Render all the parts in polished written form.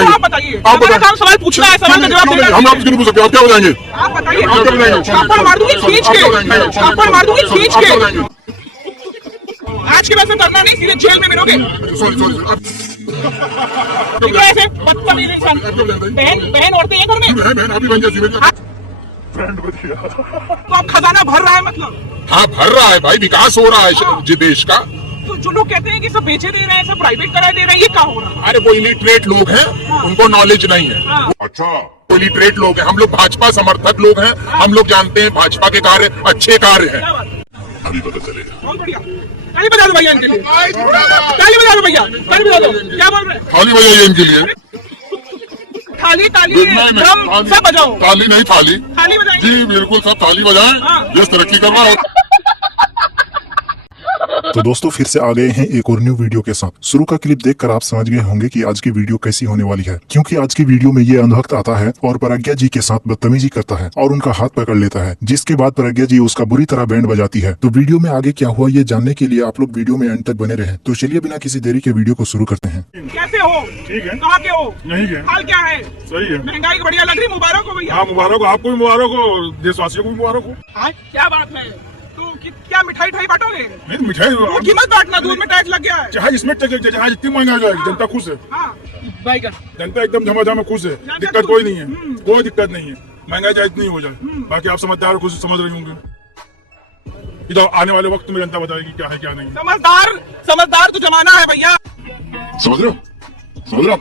बताएंगे? आप बताइए। आप बताएं। काम सवाल पूछना है, सवाल का जवाब देना है। हम आपसे क्यों नहीं पूछ सकते? आप क्या बताएंगे? आप बताइए। आप क्या बताएंगे? थप्पड़ मार दूंगी खींच के, थप्पड़ मार दूंगी खींच आप क्या के। बताएंगे? आज के बाद से करना नहीं, सीधे जेल में मिलोगे। सॉरी क्या ऐसे बदतमीज इंसान। बहन औरतें हैं घर में, बहन आप ही बन जाती है। तो आप खजाना भर रहा है मतलब। हाँ भर रहा है भाई, विकास हो रहा है जी देश का। तो जो लोग कहते हैं कि सब बेचे दे रहे हैं, सब प्राइवेट करा दे रहे हैं, ये क्या हो रहा है? अरे वो इलिटरेट लोग हैं, उनको नॉलेज नहीं है। अच्छा, वो इलिटरेट लोग हैं। हम लोग भाजपा समर्थक लोग हैं, हम लोग जानते हैं भाजपा के कार्य अच्छे कार्य हैं। अभी पता चलेगा। बहुत बढ़िया। ताली बजा दो भैया इनके लिए, ताली बजा दो भैया, ताली बजा दो। क्या बोल रहे हैं? थाली बजाइए इनके लिए। थाली ताली ड्रम सब बजाओ। ताली नहीं थाली। थाली बजाएंगे जी बिल्कुल, सब ताली बजाएं। देश तरक्की कर रहा है। तो दोस्तों फिर से आ गए हैं एक और न्यू वीडियो के साथ। शुरू का क्लिप देखकर आप समझ गए होंगे कि आज की वीडियो कैसी होने वाली है, क्योंकि आज की वीडियो में ये अंधभक्त आता है और प्रज्ञा जी के साथ बदतमीजी करता है और उनका हाथ पकड़ लेता है, जिसके बाद प्रज्ञा जी उसका बुरी तरह बैंड बजाती है। तो वीडियो में आगे क्या हुआ ये जानने के लिए आप लोग वीडियो में एंड तक बने रहे। तो चलिए बिना किसी देरी के वीडियो को शुरू करते हैं। कैसे हो? ठीक है। कहाँ के हो? नहीं है। हाल क्या है? सही है। महंगाई बढ़िया लग रही, मुबारक हो भैया। हाँ मुबारक हो, आपको भी मुबारक हो, देशवासियों को भी मुबारक हो। हाँ, क्या बात है? तो क्या मिठाई बांटोगे? नहीं मिठाई दूध की मत बांटना, दूध में टैक्स लग गया है। चाहे इसमें चाहे जितनी महंगा हो जाएगी, जनता खुश है। हाँ, बैगन जनता एकदम झमाझम खुश है, दिक्कत कोई नहीं है, कोई दिक्कत नहीं है। महंगाई चाहे इतनी हो जाए, बाकी आप समझदार खुश समझ रही होंगे। इधर आने वाले वक्त में जनता बताएगी क्या है क्या नहीं। समझदार तो जमाना है भैया। समझ रहे हो ना? समझ गया।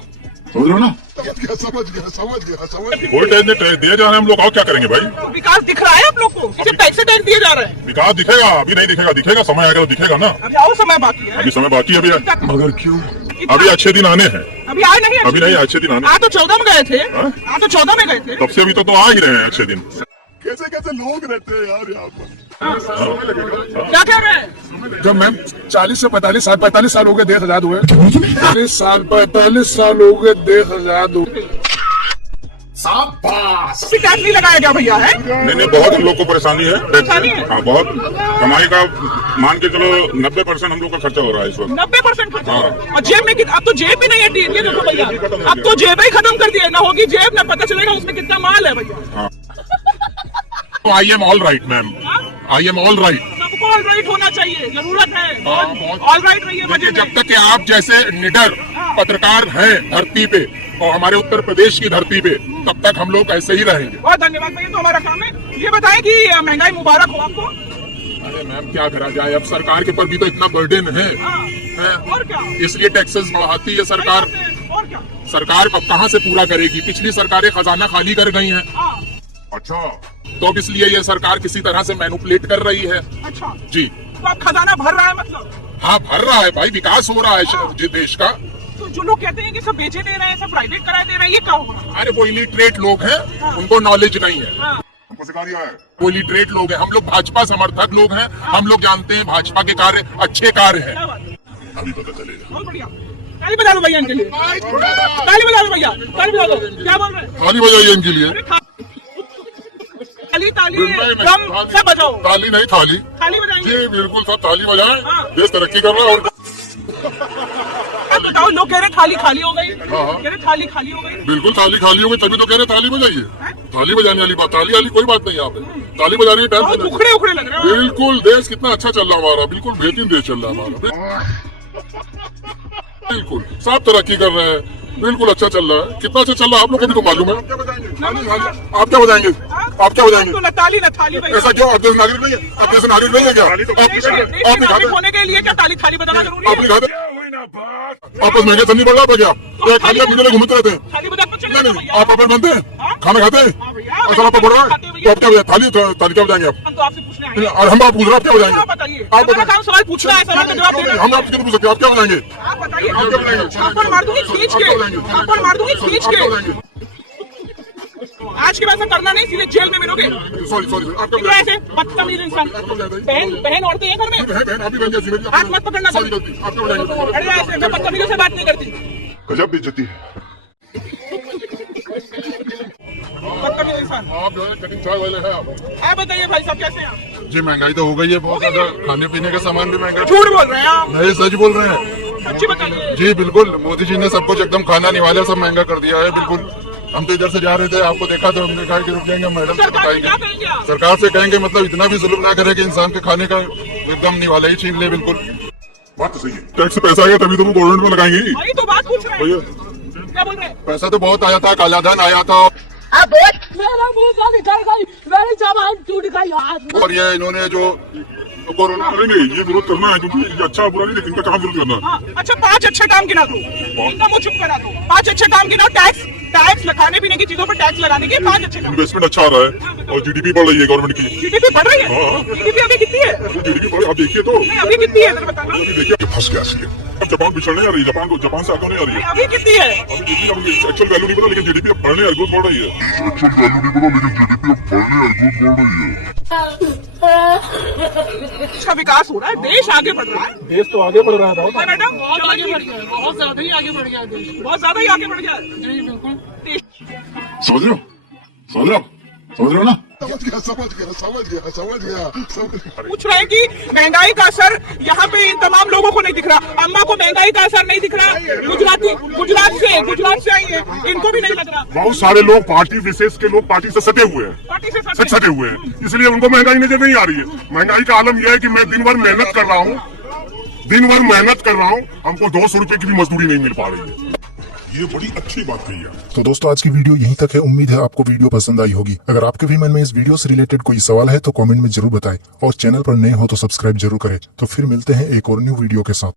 कोई टैक्स दिए जा रहे हैं हम लोग, और क्या करेंगे भाई? विकास दिख रहा है आप लोग को? किसी टैक्स दिए जा रहे हैं? विकास दिखेगा, अभी नहीं दिखेगा, समय आएगा तो दिखेगा ना। अभी और समय बाकी है। अभी समय बाकी है भैया। मगर क्यों? अभी अच्छे दिन आने हैं। अभी आए नहीं? अभी नहीं, अच्छे दिन आने। आज तो 14 में गए थे। हाँ? आज तो 14 में गए थे। तब से अभी तो आ ही रहे हैं अच्छे दिन। कैसे लोग रहते हैं यार यहाँ पर। क्या कह रहे हैं? जब मैम 40 से 45 साल हो गए देश आजाद हुए। 45 साल हो गए देश आजाद हुए। टैक्स नहीं लगाया गया भैया है? नहीं, बहुत हम लोग को परेशानी है। परेशानी है? हाँ, बहुत कमाई का मान के चलो 90% हम लोग का खर्चा हो रहा है इस वक्त। 90% खर्चा। और जेब में अब तो जेब भी नहीं है ये देखो भैया, अब तो जेब ही खत्म कर दिया। ना होगी जेब, ना पता चलेगा उसमें कितना माल है भैया। I am all right ma'am, I am all right. सबको ऑल राइट होना चाहिए, जरूरत है। ऑल राइट रहिए मजे में। जब तक कि आप जैसे निडर पत्रकार हैं धरती पे और हमारे उत्तर प्रदेश की धरती पे, तब तक हम लोग ऐसे ही रहेंगे। बहुत धन्यवाद भैया, तो हमारा काम है। ये बताएं कि महंगाई मुबारक हो आपको। अरे मैम क्या करा जाए, अब सरकार के ऊपर भी तो इतना बर्डन है। और क्या? इसलिए टैक्सेस बढ़ाती है सरकार। और क्या? सरकार अब कहाँ से पूरा करेगी? पिछली सरकारें खजाना खाली कर गई हैं। अच्छा, तो अब इसलिए ये सरकार किसी तरह से मैनिपुलेट कर रही है। अच्छा जी, तो आप खजाना भर रहा है मतलब। हाँ भर रहा है भाई, विकास हो रहा है देश का। तो जो लोग कहते हैं कि सब बेचे दे रहे हैं, सब प्राइवेट करा दे रहे हैं, ये क्या हो रहा है? अरे वो इलिटरेट लोग हैं, उनको नॉलेज नहीं है। हमको सिखा दिया है। वो इलिटरेट लोग हैं। हम लोग भाजपा समर्थक लोग हैं, हम लोग जानते हैं भाजपा के कार्य अच्छे कार्य हैं। अभी पता चलेगा। बहुत बढ़िया। ताली बजा दो भैया इनके लिए, ताली बजा दो भैया, ताली बजा दो। क्या बोल रहे हैं? थाली बजाइए इनके लिए। ताली ड्रम सब बजाओ। ताली नहीं थाली। थाली बजाएंगे। जी बिल्कुल, सब ताली बजाएं। देश तरक्की कर रहा है। आप बताओ, लोग कह रहे थाली खाली हो गई। कह रहे थाली खाली हो गई। बिल्कुल थाली खाली हो गई, तभी तो कह रहे थाली बजाइए। थाली बजाने वाली बात, ताली वाली कोई बात नहीं यहाँ पे। ताली बजाने की टाइम उखड़े उखड़े लग रहे हैं। बिल्कुल, देश कितना अच्छा चल रहा है हमारा, बिल्कुल बेहतरीन देश चल रहा है हमारा। बिल्कुल सब तरक्की कर रहे हैं, बिल्कुल अच्छा चल रहा है। कितना अच्छा चल रहा है आप लोग को भी तो मालूम है। आप क्या बताएंगे? आप क्या बताएंगे? तो ताली न थाली भैया। ऐसा क्यों? आप देश नागरिक नहीं है? आप देश नागरिक नहीं है क्या? आप नागरिक होने के लिए क्या ताली थाली बजाना जरूरी है? आपने कहा आपस में नहीं पड़ रहा था क्या? खाली आप घूमते रहते हैं। थाली बजा नहीं, आप अपन बनते हैं, खाना खाते हैं, अच्छा आपको बढ़ रहा है, तो आप क्या बजाएं? थाली क्या बजाएंगे आप? हम तो आपसे पूछने आए हैं। और हम आप पूछ रहे हैं, आप क्या बजाएंगे? आप बताइए। हमारा काम सवाल पूछना है, सवाल का जवाब देना है। हम आपसे क्यों पूछ सकते? आप क्या बजाएंगे? आप बताइए। थप्पड़ मार दूंगी खींच के, थप्पड़ मार दूंगी खींच के। आज के बाद से करना नहीं, सीधे जेल में मिलोगे। सॉरी आप क्या ऐसे बदतमीज इंसान। बहन औरतें हैं घर में, बहन आप ही बन जाती है। हाथ मत पकड़ना। सॉरी गलती, आप क्या बजाएंगे? अरे ऐसे मैं बदतमीजों से बात नहीं करती। गजब बेइज्जती है। बदतमीज इंसान। आप जो है कटिंग चाय वाले हैं आप। बताइए भाई साहब, कैसे हैं आप? जी महंगाई तो हो गई है बहुत ज्यादा, खाने पीने का सामान भी महंगा। झूठ बोल रहे हैं आप। नहीं सच बोल रहे हैं। सच्ची बताइए। जी बिल्कुल, मोदी जी ने सब कुछ एकदम खाना निवाला सब महंगा कर दिया है। बिल्कुल, हम तो इधर से जा रहे थे, आपको देखा तो हमने कहा कि रुक जाएंगे, मैडम से सरकार से क्या बताएंगे। कहेंगे आप? सरकार से कहेंगे मतलब इतना भी जुल्म ना करे कि इंसान के खाने का एकदम निवाला ही छीन ले। बिल्कुल, बात तो सही है, टैक्स से पैसा आएगा तभी तो वो गवर्नमेंट में लगाएंगे। वही तो बात पूछ रहे हैं। भैया क्या बोल रहे हैं? पैसा तो बहुत आया था, काला धन आया था, मेरा मुंह का निकाल गई, मेरी जबान टूट गई आज। और ये इन्होंने जो कोरोना नहीं, ये विरोध करना है क्योंकि ये अच्छा बुरा नहीं, लेकिन इनका काम विरोध करना है। हाँ, अच्छा 5 अच्छे काम गिना दो, इनका मुंह चुप करा दो। 5 अच्छे काम गिनाओ। टैक्स खाने पीने की चीजों पर टैक्स लगाने के 5 अच्छे काम। इन्वेस्टमेंट अच्छा आ रहा है और जीडीपी बढ़ रही है गवर्नमेंट की। जीडीपी बढ़ रही है। हाँ। जीडीपी अभी कितनी है? जीडीपी बढ़, आप देखिए तो, नहीं, अभी कितनी है? जरा बताना। देखिए फंस गया इसलिए। अब जापान पिछड़ने आ रही है, जापान से आगे नहीं आ रही है। अभी कितनी है? अभी देखिए, अभी एक्चुअल वैल्यू नहीं पता, लेकिन जीडीपी अब बढ़ने ग्रोथ बढ़ रही है। इसका विकास हो रहा है, देश आगे बढ़ रहा है। देश तो आगे बढ़ रहा है है मैडम, बहुत आगे बढ़ गया, बहुत ज्यादा ही आगे बढ़ गया देश। बहुत ज्यादा ही आगे बढ़ गया है। जी बिल्कुल। समझ रहे हो, समझ रहे हो, समझ रहे हो ना? पूछ रहे हैं कि महंगाई का असर यहाँ पे इन तमाम लोगों को नहीं दिख रहा। अम्मा को महंगाई का असर नहीं दिख रहा। गुजरात से आई है, इनको भी नहीं लग रहा। बहुत सारे लोग पार्टी विशेष के लोग पार्टी से सटे हुए हैं, पार्टी से सटे हुए हैं, इसलिए उनको महंगाई नजर नहीं आ रही है। महंगाई का आलम यह है कि मैं दिन भर मेहनत कर रहा हूँ, हमको 200 रुपए की भी मजदूरी नहीं मिल पा रही है। ये बड़ी अच्छी बात कही है। तो दोस्तों आज की वीडियो यहीं तक है। उम्मीद है आपको वीडियो पसंद आई होगी। अगर आपके भी मन में इस वीडियो से रिलेटेड कोई सवाल है तो कमेंट में जरूर बताएं और चैनल पर नए हो तो सब्सक्राइब जरूर करें। तो फिर मिलते हैं एक और न्यू वीडियो के साथ।